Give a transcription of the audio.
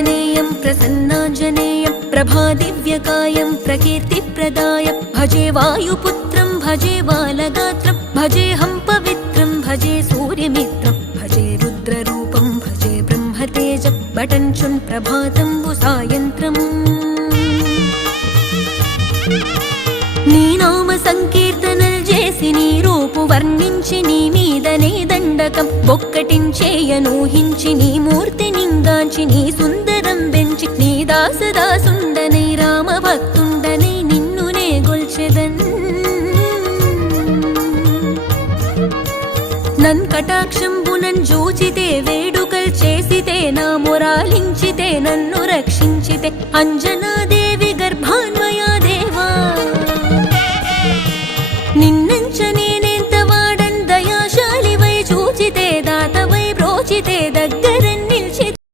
प्रसन्नाञ्जनेयं प्रसन्नाञ्जनेयं प्रभादिव्यकायं प्रकीर्तिप्रदायं भजे वायुपुत्रं भजे बालगात्रं भजेऽहं पवित्रं भजे सूर्यमित्रं भजे रुद्ररूपं भजे ब्रह्मतेजं बटञ्चुं प्रभातं सायन्त्रम् నీ నామ సంకీర్తనలు చేసి నీ రూపు వర్ణించి నీ మీదనే దండకం ఒక్కటించేయనూహించి నీ మూర్తి నింగాంచి నీ సుందరం పెంచి నీ దాసదాసుండనై రామ భక్తుండనై నిన్నునే గొల్చెదన్ నన్ కటాక్షంబునన్ జూచితే వేడుకల్ చేసితే నా మొరాలించితే నన్ను రక్షించితే అంజనాదేవి